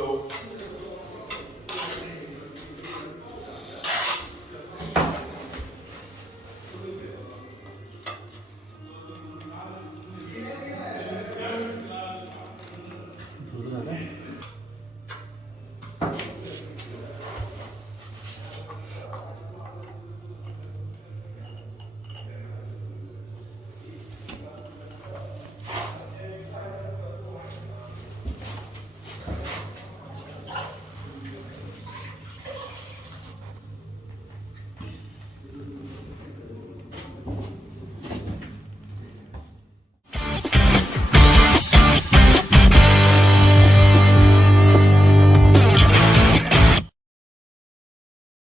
Show.